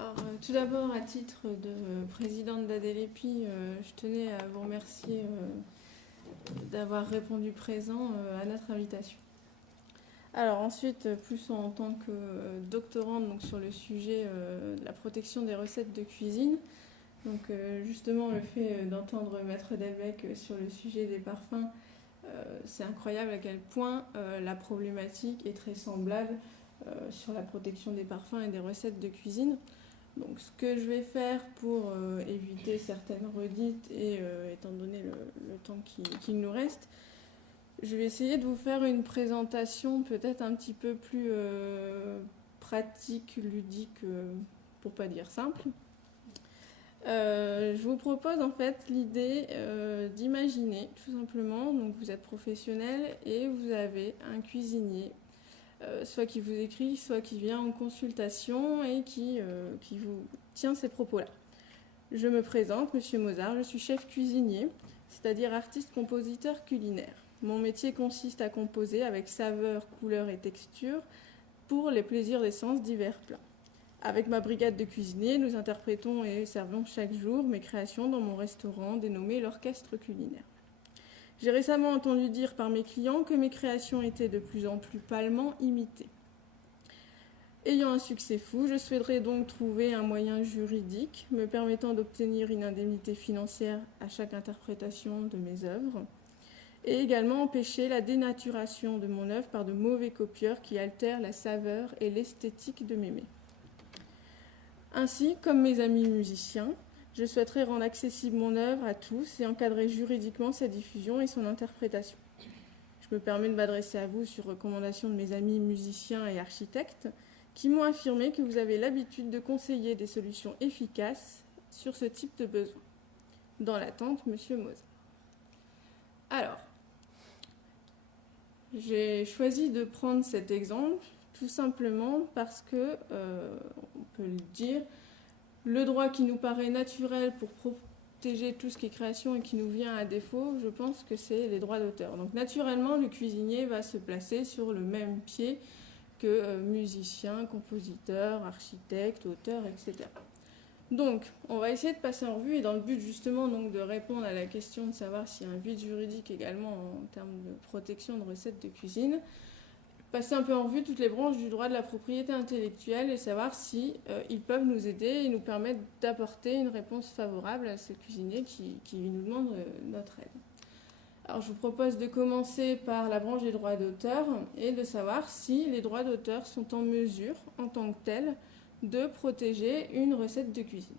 Alors, tout d'abord, à titre de présidente d'Adélépi, je tenais à vous remercier d'avoir répondu présent à notre invitation. Alors ensuite, plus en tant que doctorante donc, sur le sujet de la protection des recettes de cuisine, donc justement le fait d'entendre Maître Delbecq sur le sujet des parfums, c'est incroyable à quel point la problématique est très semblable sur la protection des parfums et des recettes de cuisine. Donc ce que je vais faire pour éviter certaines redites et étant donné le temps qu'il nous reste, je vais essayer de vous faire une présentation peut-être un petit peu plus pratique, ludique, pour pas dire simple. Je vous propose en fait l'idée d'imaginer tout simplement, donc vous êtes professionnel et vous avez un cuisinier, soit qui vous écrit, soit qui vient en consultation et qui vous tient ces propos-là. Je me présente, Monsieur Mozart, je suis chef cuisinier, c'est-à-dire artiste-compositeur culinaire. Mon métier consiste à composer avec saveur, couleur et texture pour les plaisirs des sens divers plats. Avec ma brigade de cuisiniers, nous interprétons et servons chaque jour mes créations dans mon restaurant dénommé l'Orchestre culinaire. J'ai récemment entendu dire par mes clients que mes créations étaient de plus en plus pâlement imitées. Ayant un succès fou, je souhaiterais donc trouver un moyen juridique me permettant d'obtenir une indemnité financière à chaque interprétation de mes œuvres et également empêcher la dénaturation de mon œuvre par de mauvais copieurs qui altèrent la saveur et l'esthétique de mes mets. Ainsi, comme mes amis musiciens, je souhaiterais rendre accessible mon œuvre à tous et encadrer juridiquement sa diffusion et son interprétation. Je me permets de m'adresser à vous sur recommandation de mes amis musiciens et architectes qui m'ont affirmé que vous avez l'habitude de conseiller des solutions efficaces sur ce type de besoin. Dans l'attente, Monsieur Mozart. Alors, j'ai choisi de prendre cet exemple tout simplement parce que, on peut le dire, le droit qui nous paraît naturel pour protéger tout ce qui est création et qui nous vient à défaut, je pense que c'est les droits d'auteur. Donc naturellement, le cuisinier va se placer sur le même pied que musicien, compositeur, architecte, auteur, etc. Donc, on va essayer de passer en revue et dans le but justement donc, de répondre à la question de savoir s'il y a un vide juridique également en termes de protection de recettes de cuisine, passer un peu en revue toutes les branches du droit de la propriété intellectuelle et savoir si ils peuvent nous aider et nous permettre d'apporter une réponse favorable à ces cuisiniers qui nous demandent notre aide. Alors je vous propose de commencer par la branche des droits d'auteur et de savoir si les droits d'auteur sont en mesure, en tant que tels, de protéger une recette de cuisine.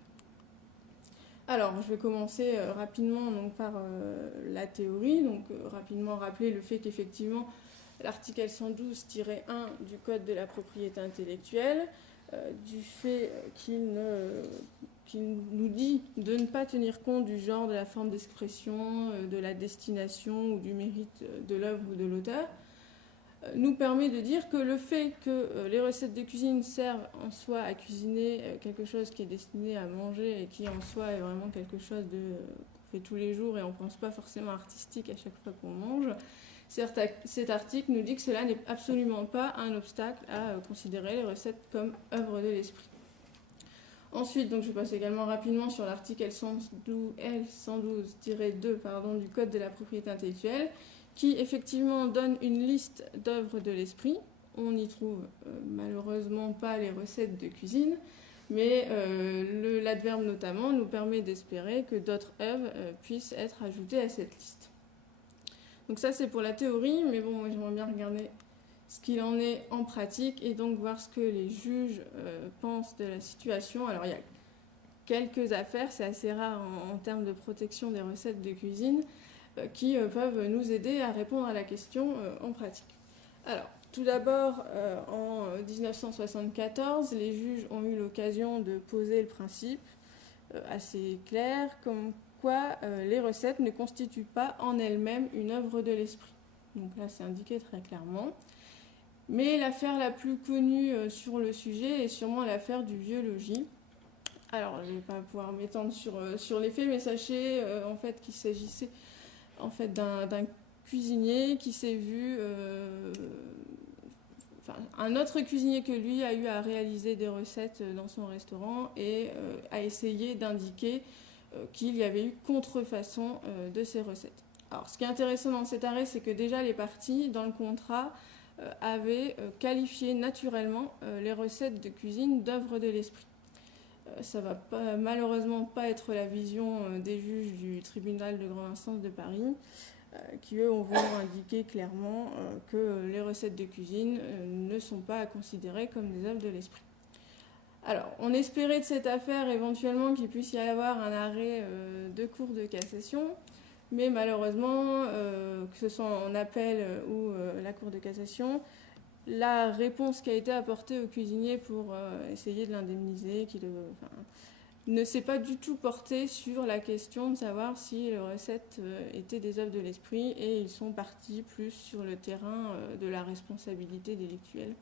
Alors, je vais commencer rapidement donc, par la théorie, donc rapidement rappeler le fait qu'effectivement, l'article 112-1 du Code de la propriété intellectuelle, du fait qu'il nous dit de ne pas tenir compte du genre, de la forme d'expression, de la destination ou du mérite de l'œuvre ou de l'auteur, nous permet de dire que le fait que les recettes de cuisine servent en soi à cuisiner quelque chose qui est destiné à manger et qui en soi est vraiment quelque chose qu'on fait tous les jours et on ne pense pas forcément artistique à chaque fois qu'on mange, cet article nous dit que cela n'est absolument pas un obstacle à considérer les recettes comme œuvre de l'esprit. Ensuite, donc, je passe également rapidement sur l'article L112-2 du Code de la propriété intellectuelle, qui effectivement donne une liste d'œuvres de l'esprit. On n'y trouve malheureusement pas les recettes de cuisine, mais l'adverbe notamment nous permet d'espérer que d'autres œuvres puissent être ajoutées à cette liste. Donc ça c'est pour la théorie, mais bon, moi j'aimerais bien regarder ce qu'il en est en pratique et donc voir ce que les juges pensent de la situation. Alors il y a quelques affaires, c'est assez rare en termes de protection des recettes de cuisine, qui peuvent nous aider à répondre à la question en pratique. Alors, tout d'abord, en 1974, les juges ont eu l'occasion de poser le principe assez clair, comme quoi les recettes ne constituent pas en elles-mêmes une œuvre de l'esprit. Donc là, c'est indiqué très clairement. Mais l'affaire la plus connue sur le sujet est sûrement l'affaire du vieux logis. Alors, je ne vais pas pouvoir m'étendre sur les faits, mais sachez en fait qu'il s'agissait d'un cuisinier qui s'est vu un autre cuisinier que lui a eu à réaliser des recettes dans son restaurant et a essayé d'indiquer qu'il y avait eu contrefaçon de ces recettes. Alors, ce qui est intéressant dans cet arrêt, c'est que déjà les parties, dans le contrat, avaient qualifié naturellement les recettes de cuisine d'œuvres de l'esprit. Ça ne va malheureusement pas être la vision des juges du tribunal de grande instance de Paris, qui eux vont indiquer clairement que les recettes de cuisine ne sont pas à considérer comme des œuvres de l'esprit. Alors, on espérait de cette affaire éventuellement qu'il puisse y avoir un arrêt de cour de cassation, mais malheureusement, que ce soit en appel ou la cour de cassation, la réponse qui a été apportée au cuisinier pour essayer de l'indemniser, ne s'est pas du tout portée sur la question de savoir si les recettes étaient des œuvres de l'esprit, et ils sont partis plus sur le terrain de la responsabilité délictuelle.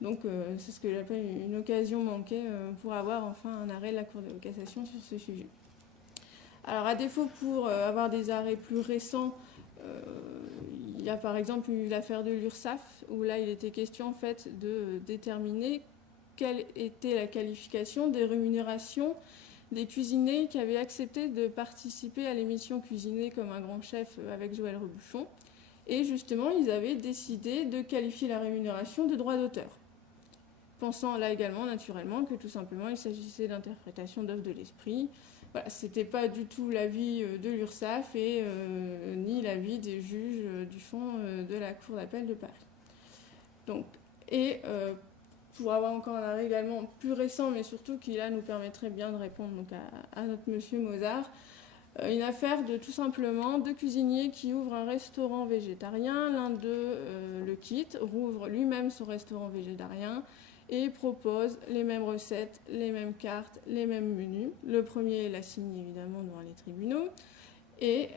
Donc c'est ce que j'appelle une occasion manquée pour avoir enfin un arrêt de la Cour de cassation sur ce sujet. Alors à défaut pour avoir des arrêts plus récents, il y a par exemple eu l'affaire de l'URSSAF, où là il était question en fait de déterminer quelle était la qualification des rémunérations des cuisiniers qui avaient accepté de participer à l'émission Cuisiner comme un grand chef avec Joël Robuchon. Et justement, ils avaient décidé de qualifier la rémunération de droit d'auteur, pensant là également naturellement que tout simplement il s'agissait d'interprétation d'œuvres de l'esprit. Voilà, ce n'était pas du tout l'avis de l'URSSAF et ni l'avis des juges du fond de la Cour d'appel de Paris. Donc, pour avoir encore un arrêt également plus récent, mais surtout qui là nous permettrait bien de répondre donc, à notre monsieur Mozart, une affaire de tout simplement deux cuisiniers qui ouvrent un restaurant végétarien. L'un d'eux le quitte, rouvre lui-même son restaurant végétarien et propose les mêmes recettes, les mêmes cartes, les mêmes menus. Le premier la signe évidemment devant les tribunaux et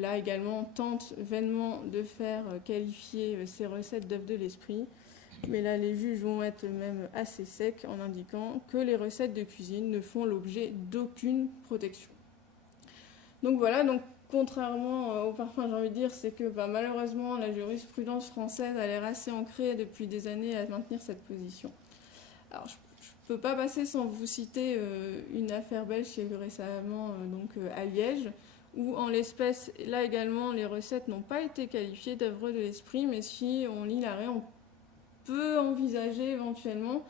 là également tente vainement de faire qualifier ces recettes d'œuvres de l'esprit. Mais là, les juges vont être même assez secs en indiquant que les recettes de cuisine ne font l'objet d'aucune protection. Donc voilà, donc contrairement au parfum, j'ai envie de dire, c'est que malheureusement, la jurisprudence française a l'air assez ancrée depuis des années à maintenir cette position. Alors, je ne peux pas passer sans vous citer une affaire belge qui a eu récemment à Liège, où en l'espèce, là également, les recettes n'ont pas été qualifiées d'œuvres de l'esprit, mais si on lit l'arrêt, on peut envisager éventuellement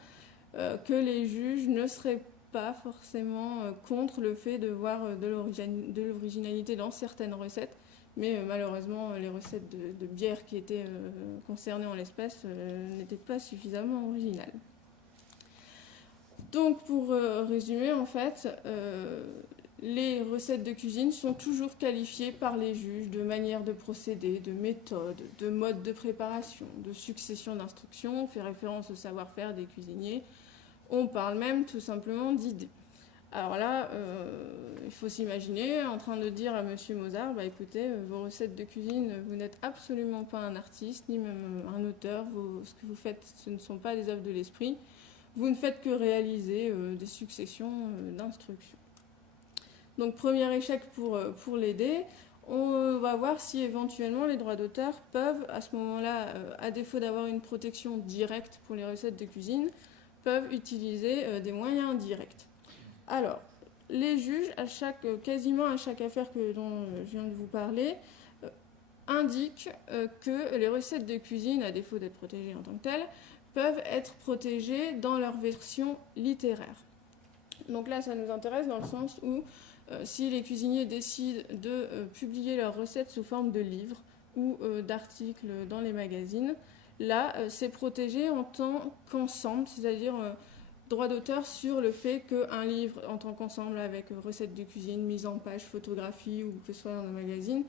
que les juges ne seraient pas forcément contre le fait de voir de l'originalité dans certaines recettes, mais malheureusement les recettes de bière qui étaient concernées en l'espèce n'étaient pas suffisamment originales. Donc pour résumer, en fait, les recettes de cuisine sont toujours qualifiées par les juges de manière de procéder, de méthode, de mode de préparation, de succession d'instructions. On fait référence au savoir-faire des cuisiniers. On parle même tout simplement d'idées. Alors là, il faut s'imaginer en train de dire à monsieur Mozart, écoutez, vos recettes de cuisine, vous n'êtes absolument pas un artiste, ni même un auteur. Ce que vous faites, ce ne sont pas des œuvres de l'esprit. Vous ne faites que réaliser des successions d'instructions. Donc premier échec pour l'aider. On va voir si éventuellement les droits d'auteur peuvent, à ce moment-là, à défaut d'avoir une protection directe pour les recettes de cuisine, peuvent utiliser des moyens indirects. Alors, les juges, quasiment à chaque affaire dont je viens de vous parler, indiquent que les recettes de cuisine, à défaut d'être protégées en tant que telles, peuvent être protégées dans leur version littéraire. Donc là, ça nous intéresse dans le sens où si les cuisiniers décident de publier leurs recettes sous forme de livres ou d'articles dans les magazines, là, c'est protégé en tant qu'ensemble, c'est-à-dire droit d'auteur sur le fait qu'un livre en tant qu'ensemble avec recettes de cuisine, mise en page, photographie ou que ce soit dans un magazine,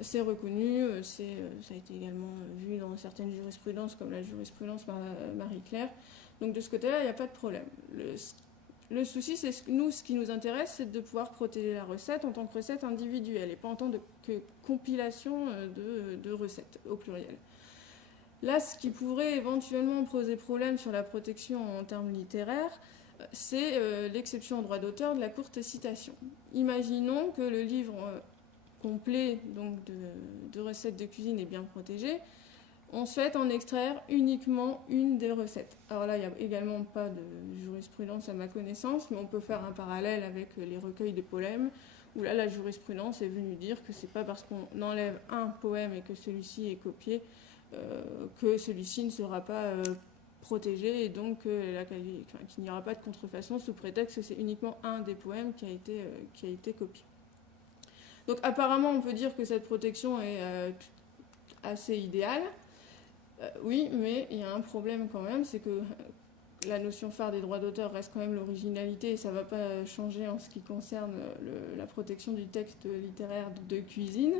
c'est reconnu, ça a été également vu dans certaines jurisprudences comme la jurisprudence Marie-Claire. Donc de ce côté-là, il n'y a pas de problème. Le souci, c'est ce qui nous intéresse, c'est de pouvoir protéger la recette en tant que recette individuelle et pas en tant que compilation de recettes au pluriel. Là, ce qui pourrait éventuellement poser problème sur la protection en termes littéraires, c'est l'exception au droit d'auteur de la courte citation. Imaginons que le livre complet donc de recettes de cuisine est bien protégé. on souhaite en extraire uniquement une des recettes. Alors là, il n'y a également pas de jurisprudence à ma connaissance, mais on peut faire un parallèle avec les recueils de poèmes, où là, la jurisprudence est venue dire que c'est pas parce qu'on enlève un poème et que celui-ci est copié que celui-ci ne sera pas protégé, et donc qu'il n'y aura pas de contrefaçon sous prétexte que c'est uniquement un des poèmes qui a été copié. Donc apparemment, on peut dire que cette protection est assez idéale. Oui, mais il y a un problème quand même, c'est que la notion phare des droits d'auteur reste quand même l'originalité, et ça ne va pas changer en ce qui concerne la protection du texte littéraire de cuisine.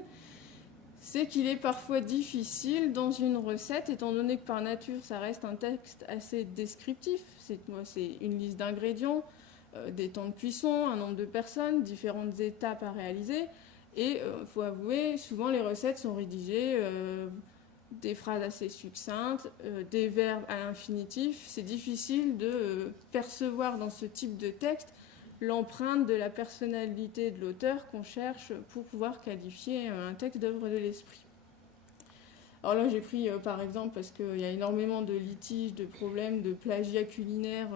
C'est qu'il est parfois difficile dans une recette, étant donné que par nature ça reste un texte assez descriptif. C'est une liste d'ingrédients, des temps de cuisson, un nombre de personnes, différentes étapes à réaliser. Et il faut avouer, souvent les recettes sont rédigées, des phrases assez succinctes, des verbes à l'infinitif. C'est difficile de percevoir dans ce type de texte l'empreinte de la personnalité de l'auteur qu'on cherche pour pouvoir qualifier un texte d'œuvre de l'esprit. Alors là, j'ai pris par exemple, parce qu'il y a énormément de litiges, de problèmes de plagiat culinaire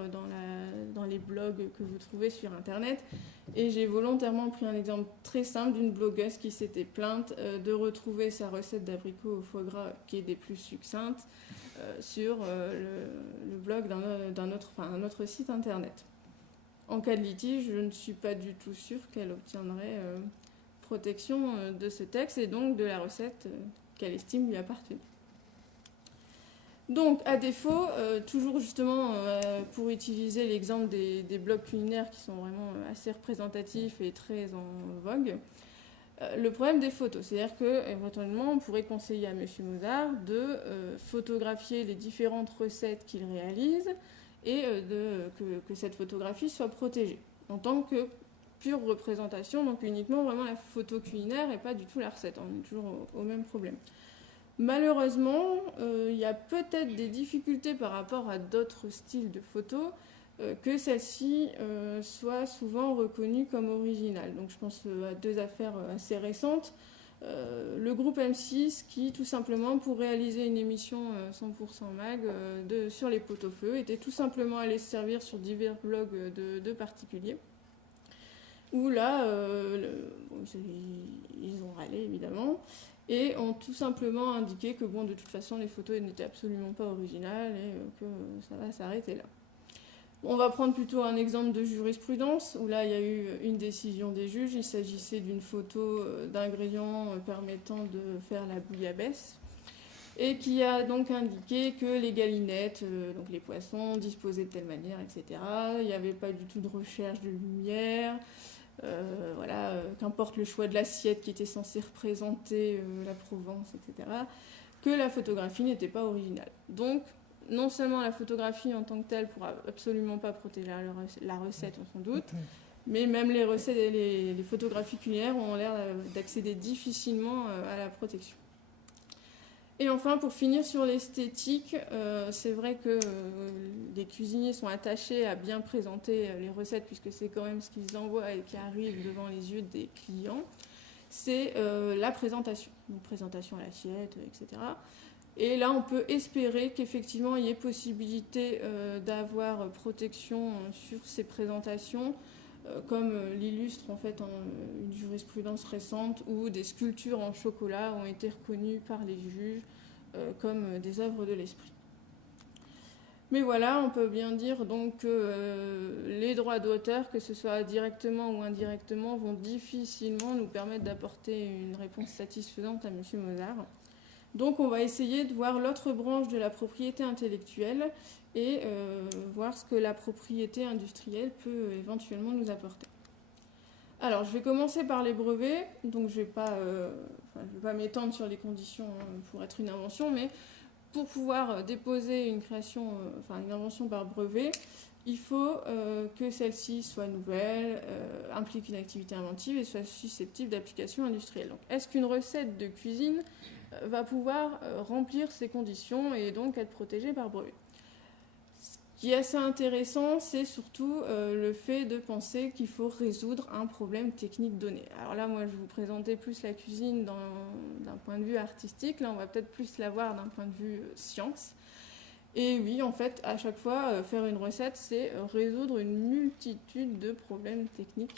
dans les blogs que vous trouvez sur Internet, et j'ai volontairement pris un exemple très simple d'une blogueuse qui s'était plainte de retrouver sa recette d'abricots au foie gras, qui est des plus succinctes, sur le blog un autre site Internet. En cas de litige, je ne suis pas du tout sûre qu'elle obtiendrait protection de ce texte et donc de la recette qu'elle estime lui appartenir. Donc, à défaut, toujours justement pour utiliser l'exemple des blogs culinaires qui sont vraiment assez représentatifs et très en vogue, le problème des photos, c'est-à-dire qu'éventuellement on pourrait conseiller à M. Mozart de photographier les différentes recettes qu'il réalise et que cette photographie soit protégée en tant que pure représentation, donc uniquement vraiment la photo culinaire et pas du tout la recette. On est toujours au même problème. Malheureusement, il y a peut-être des difficultés par rapport à d'autres styles de photos, que celle-ci soit souvent reconnue comme originale. Donc je pense à deux affaires assez récentes. Le groupe M6 qui, tout simplement, pour réaliser une émission 100% mag sur les pot-au-feu, était tout simplement allé se servir sur divers blogs de particuliers, où là, ils ont râlé, évidemment, et ont tout simplement indiqué que, bon, de toute façon, les photos n'étaient absolument pas originales et que ça va s'arrêter là. On va prendre plutôt un exemple de jurisprudence, où là, il y a eu une décision des juges. Il s'agissait d'une photo d'ingrédients permettant de faire la bouillabaisse, et qui a donc indiqué que les galinettes, donc les poissons, disposaient de telle manière, etc. Il n'y avait pas du tout de recherche de lumière. Qu'importe le choix de l'assiette qui était censée représenter la Provence, etc., que la photographie n'était pas originale. Donc, non seulement la photographie en tant que telle ne pourra absolument pas protéger la recette, on s'en doute, mais même les recettes et les photographies culinaires ont l'air d'accéder difficilement à la protection. Et enfin, pour finir sur l'esthétique, c'est vrai que les cuisiniers sont attachés à bien présenter les recettes, puisque c'est quand même ce qu'ils envoient et qui arrive devant les yeux des clients. C'est la présentation, donc présentation à l'assiette, etc. Et là, on peut espérer qu'effectivement, il y ait possibilité d'avoir protection sur ces présentations, comme l'illustre en fait une jurisprudence récente où des sculptures en chocolat ont été reconnues par les juges comme des œuvres de l'esprit. Mais voilà, on peut bien dire donc que les droits d'auteur, que ce soit directement ou indirectement, vont difficilement nous permettre d'apporter une réponse satisfaisante à M. Mozart. Donc on va essayer de voir l'autre branche de la propriété intellectuelle et voir ce que la propriété industrielle peut éventuellement nous apporter. Alors, je vais commencer par les brevets. Donc, je ne vais pas m'étendre sur les conditions pour être une invention, mais pour pouvoir déposer une invention par brevet, il faut que celle-ci soit nouvelle, implique une activité inventive et soit susceptible d'application industrielle. Donc, est-ce qu'une recette de cuisine va pouvoir remplir ces conditions et donc être protégée par brevet ? qui est assez intéressant, c'est surtout le fait de penser qu'il faut résoudre un problème technique donné. Alors là, moi, je vais vous présenter plus la cuisine d'un point de vue artistique. Là, on va peut-être plus la voir d'un point de vue science. Et oui, en fait, à chaque fois, faire une recette, c'est résoudre une multitude de problèmes techniques.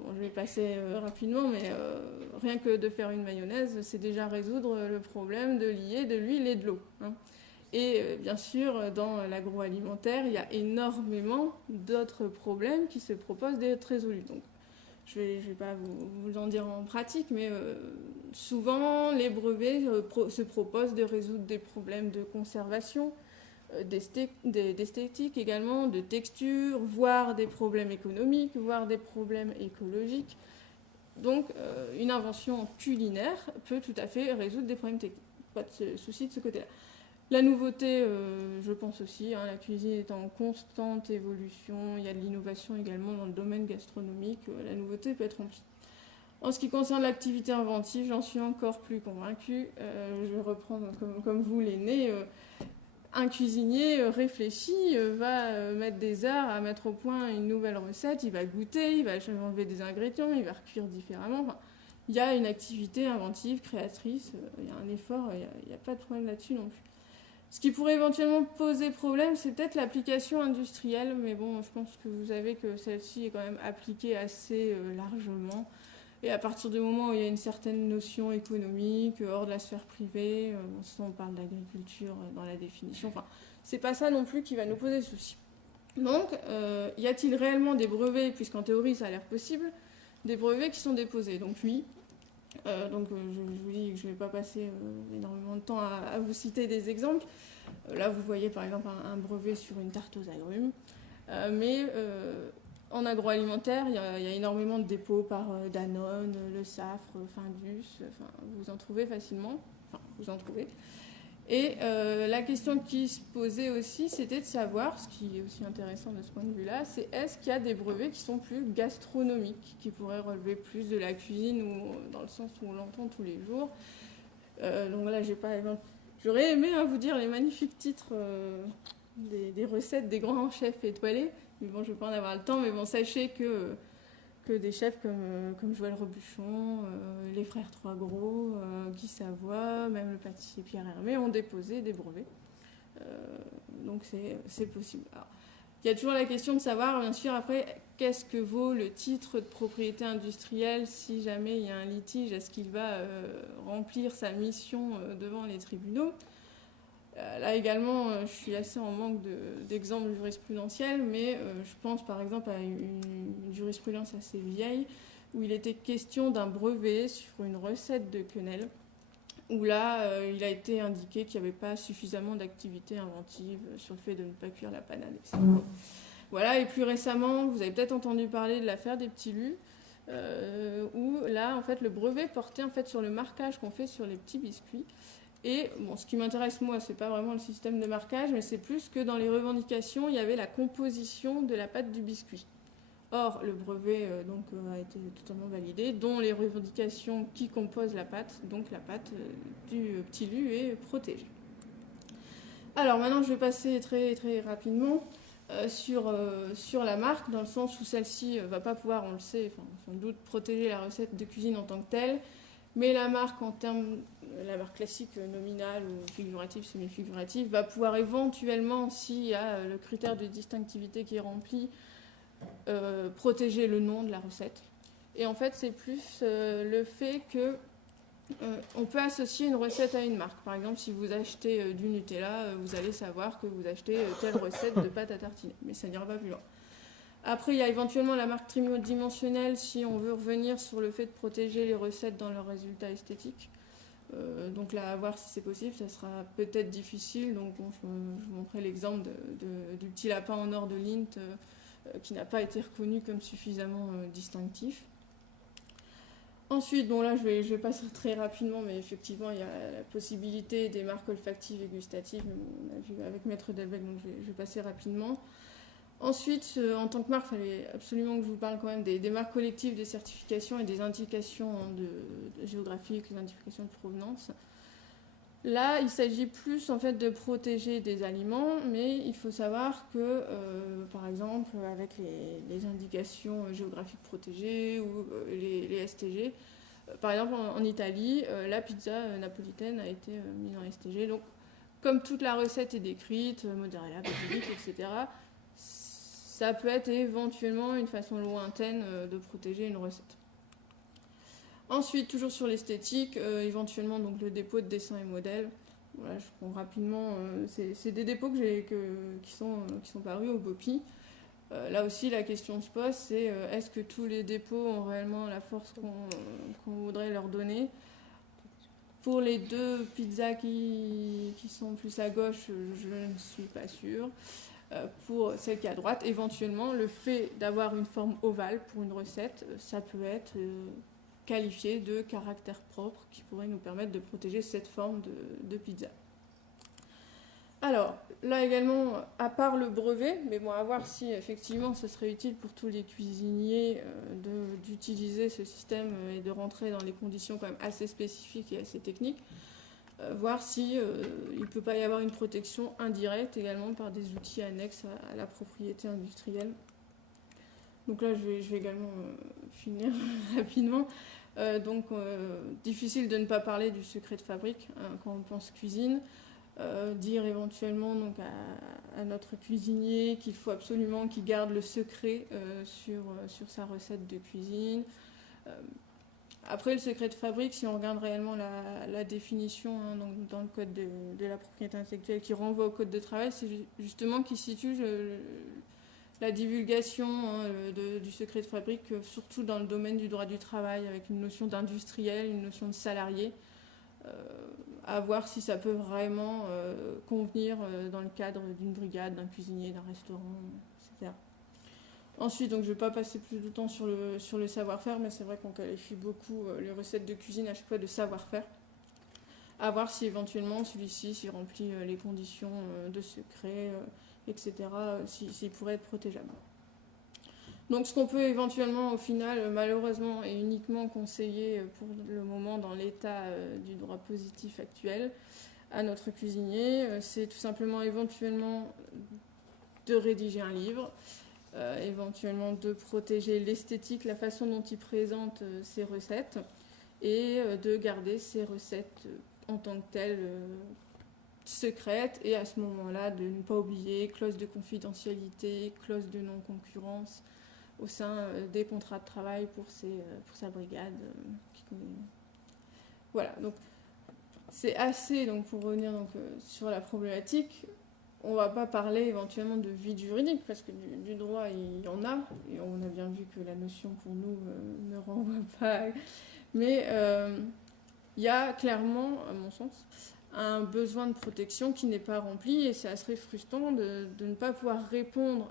Bon, je vais passer rapidement, mais rien que de faire une mayonnaise, c'est déjà résoudre le problème de lier de l'huile et de l'eau. Hein. Et bien sûr, dans l'agroalimentaire, il y a énormément d'autres problèmes qui se proposent d'être résolus. Donc, je vais pas vous en dire en pratique, mais souvent, les brevets se proposent de résoudre des problèmes de conservation, d'esthétique également, de texture, voire des problèmes économiques, voire des problèmes écologiques. Donc, une invention culinaire peut tout à fait résoudre des problèmes techniques. Pas de souci de ce côté-là. La nouveauté, je pense aussi, hein, la cuisine est en constante évolution, il y a de l'innovation également dans le domaine gastronomique, la nouveauté peut être remplie. En ce qui concerne l'activité inventive, j'en suis encore plus convaincue. Je vais reprendre comme vous l'aîné. Un cuisinier réfléchi va mettre des heures à mettre au point une nouvelle recette, il va goûter, il va enlever des ingrédients, il va recuire différemment. Enfin, il y a une activité inventive, créatrice, il y a un effort, il n'y a pas de problème là-dessus non plus. Ce qui pourrait éventuellement poser problème, c'est peut-être l'application industrielle, mais bon, je pense que vous savez que celle-ci est quand même appliquée assez largement. Et à partir du moment où il y a une certaine notion économique, hors de la sphère privée, bon, on parle d'agriculture dans la définition, enfin, c'est pas ça non plus qui va nous poser souci. Donc, y a-t-il réellement des brevets, puisqu'en théorie ça a l'air possible, des brevets qui sont déposés? Donc oui. Je vous dis que je ne vais pas passer énormément de temps à vous citer des exemples. Là, vous voyez par exemple un brevet sur une tarte aux agrumes. En agroalimentaire, il y a énormément de dépôts par Danone, Le Safre, Findus. Enfin, vous en trouvez facilement. Enfin, vous en trouvez. Et la question qui se posait aussi, c'était de savoir, ce qui est aussi intéressant de ce point de vue-là, c'est est-ce qu'il y a des brevets qui sont plus gastronomiques, qui pourraient relever plus de la cuisine, ou dans le sens où on l'entend tous les jours. Donc là, j'aurais aimé vous dire les magnifiques titres des recettes des grands chefs étoilés, mais bon, je ne vais pas en avoir le temps, mais bon, sachez que des chefs comme Joël Robuchon, les frères Trois Gros, Guy Savoie, même le pâtissier Pierre Hermé ont déposé des brevets. Donc c'est possible. Alors, il y a toujours la question de savoir, bien sûr, après, qu'est-ce que vaut le titre de propriété industrielle si jamais il y a un litige? Est-ce qu'il va remplir sa mission devant les tribunaux? Là également, je suis assez en manque d'exemples jurisprudentiels, mais je pense par exemple à une jurisprudence assez vieille où il était question d'un brevet sur une recette de quenelle, où là, il a été indiqué qu'il n'y avait pas suffisamment d'activité inventive sur le fait de ne pas cuire la panade, etc. Voilà, et plus récemment, vous avez peut-être entendu parler de l'affaire des petits lus, où là, en fait, le brevet portait en fait sur le marquage qu'on fait sur les petits biscuits. Et bon, ce qui m'intéresse, moi, c'est pas vraiment le système de marquage, mais c'est plus que dans les revendications, il y avait la composition de la pâte du biscuit. Or, le brevet a été totalement validé, dont les revendications qui composent la pâte, donc la pâte du petit lu est protégée. Alors maintenant, je vais passer très, très rapidement sur la marque, dans le sens où celle-ci ne va pas pouvoir, on le sait, sans doute protéger la recette de cuisine en tant que telle, mais la marque la marque classique nominale ou figurative, semi-figurative, va pouvoir éventuellement, s'il y a le critère de distinctivité qui est rempli, protéger le nom de la recette. Et en fait, c'est plus le fait que on peut associer une recette à une marque. Par exemple, si vous achetez du Nutella, vous allez savoir que vous achetez telle recette de pâte à tartiner, mais ça n'ira pas plus loin. Après, il y a éventuellement la marque tridimensionnelle si on veut revenir sur le fait de protéger les recettes dans leurs résultats esthétiques. Donc là, à voir si c'est possible, ça sera peut-être difficile. Donc bon, je vous montrerai l'exemple du petit lapin en or de Lindt qui n'a pas été reconnu comme suffisamment distinctif. Ensuite, bon là, je vais passer très rapidement, mais effectivement, il y a la possibilité des marques olfactives et gustatives. On a vu avec Maître Delbecq, donc je vais passer rapidement. Ensuite, en tant que marque, il fallait absolument que je vous parle quand même des marques collectives, des certifications et des indications géographiques, des indications de provenance. Là, il s'agit plus en fait de protéger des aliments, mais il faut savoir que, par exemple, avec les indications géographiques protégées ou les STG, par exemple en Italie, la pizza napolitaine a été mise en STG. Donc, comme toute la recette est décrite, mozzarella, basilic, etc., ça peut être éventuellement une façon lointaine de protéger une recette. Ensuite, toujours sur l'esthétique, éventuellement donc, le dépôt de dessins et modèles. Voilà, je prends rapidement. C'est des dépôts qui sont parus au BOPI. Là aussi, la question se pose, c'est est-ce que tous les dépôts ont réellement la force qu'on voudrait leur donner? Pour les deux pizzas qui sont plus à gauche, je ne suis pas sûre. Pour celle qui est à droite, éventuellement, le fait d'avoir une forme ovale pour une recette, ça peut être qualifié de caractère propre qui pourrait nous permettre de protéger cette forme de pizza. Alors, là également, à part le brevet, mais bon, à voir si effectivement ce serait utile pour tous les cuisiniers d'utiliser ce système et de rentrer dans les conditions quand même assez spécifiques et assez techniques, voir si il ne peut pas y avoir une protection indirecte également par des outils annexes à la propriété industrielle. Donc là, je vais également finir rapidement. Difficile de ne pas parler du secret de fabrique hein, quand on pense cuisine. Dire éventuellement donc, à notre cuisinier qu'il faut absolument qu'il garde le secret sur sa recette de cuisine. Après, le secret de fabrique, si on regarde réellement la définition hein, donc, dans le code de la propriété intellectuelle qui renvoie au code de travail, c'est justement qui situe la divulgation hein, du secret de fabrique, surtout dans le domaine du droit du travail, avec une notion d'industriel, une notion de salarié, à voir si ça peut vraiment convenir dans le cadre d'une brigade, d'un cuisinier, d'un restaurant, etc. Ensuite, donc, je ne vais pas passer plus de temps sur le savoir-faire, mais c'est vrai qu'on qualifie beaucoup les recettes de cuisine à chaque fois de savoir-faire. À voir si éventuellement celui-ci, s'il remplit les conditions de secret, etc., s'il pourrait être protégeable. Donc ce qu'on peut éventuellement au final malheureusement et uniquement conseiller pour le moment dans l'état du droit positif actuel à notre cuisinier, c'est tout simplement éventuellement de rédiger un livre, éventuellement de protéger l'esthétique, la façon dont il présente ses recettes et de garder ses recettes en tant que telles secrètes et à ce moment-là de ne pas oublier clause de confidentialité, clause de non-concurrence au sein des contrats de travail pour sa brigade. Voilà, donc c'est assez, donc, pour revenir donc, sur la problématique, on ne va pas parler éventuellement de vide juridique, parce que du droit, il y en a, et on a bien vu que la notion pour nous ne renvoie pas. Mais il y a clairement, à mon sens, un besoin de protection qui n'est pas rempli et c'est assez frustrant de ne pas pouvoir répondre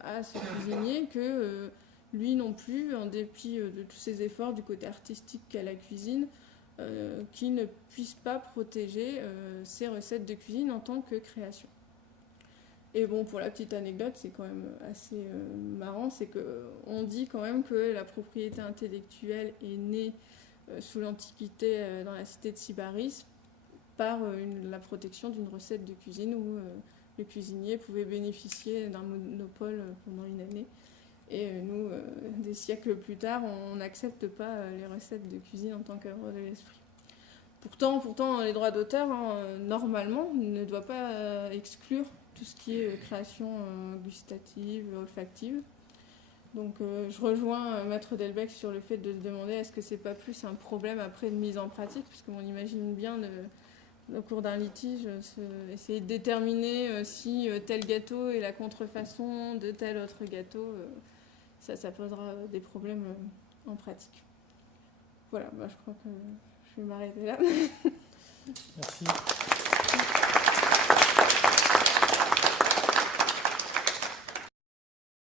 à ce cuisinier que lui non plus, en dépit de tous ses efforts du côté artistique qu'a la cuisine, qui ne puisse pas protéger ses recettes de cuisine en tant que création. Et bon, pour la petite anecdote, c'est quand même assez marrant, c'est qu'on dit quand même que la propriété intellectuelle est née sous l'Antiquité dans la cité de Sybaris, par la protection d'une recette de cuisine où le cuisinier pouvait bénéficier d'un monopole pendant une année. Et nous, des siècles plus tard, on n'accepte pas les recettes de cuisine en tant qu'œuvre de l'esprit. Pourtant, les droits d'auteur, normalement, ne doivent pas exclure tout ce qui est création gustative, olfactive. Donc je rejoins Maître Delbecq sur le fait de se demander est-ce que c'est pas plus un problème après de mise en pratique, puisqu'on imagine bien au cours d'un litige, essayer de déterminer si tel gâteau est la contrefaçon de tel autre gâteau, ça posera des problèmes en pratique. Voilà, je crois que je vais m'arrêter là. Merci.